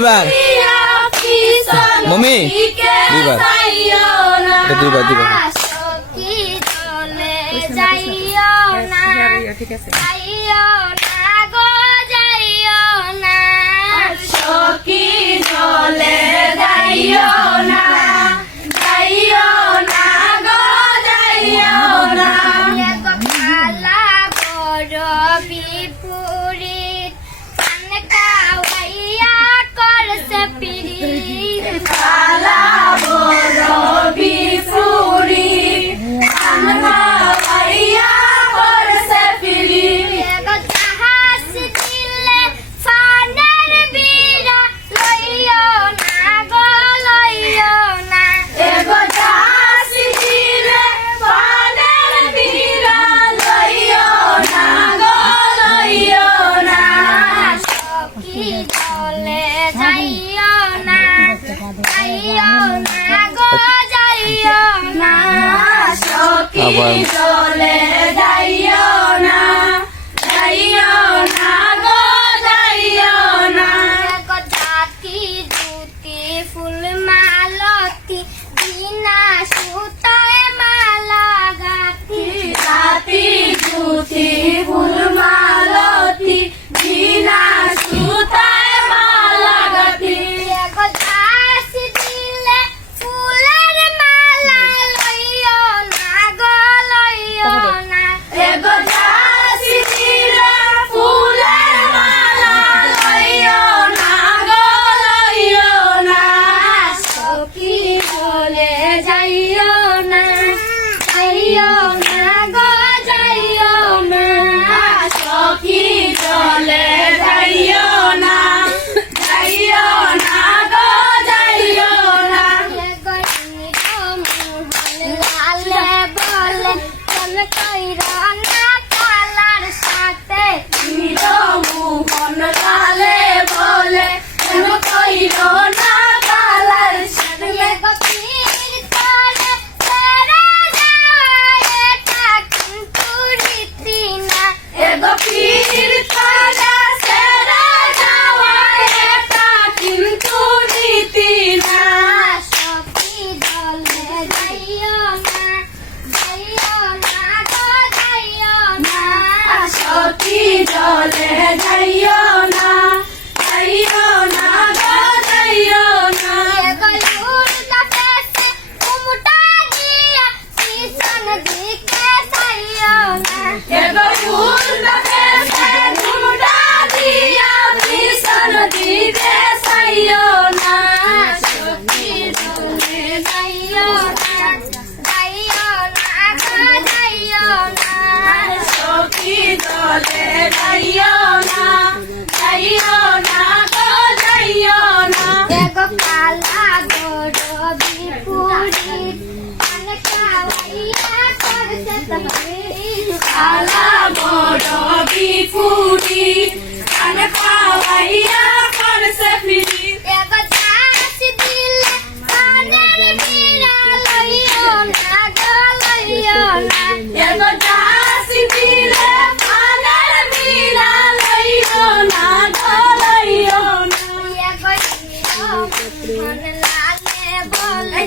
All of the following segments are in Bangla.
দুইবার। মমি দুইবার। দুইবার দুইবার। ঠিক আছে Puri colors appealing. Kala mo, যাইও না যাইও না গো যাইও না সখী চলে ใจโย লালা দরদি পুরি কানকাওয়াইয়া করছে তহরি লালা দরদি পুরি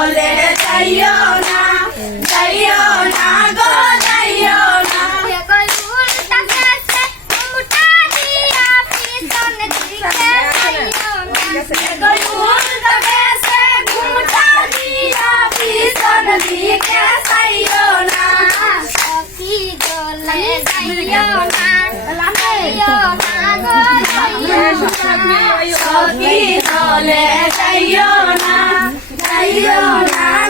বলে যাইও না যাইও না গো যাইও না। সখী দলে যাইও না। A Iona!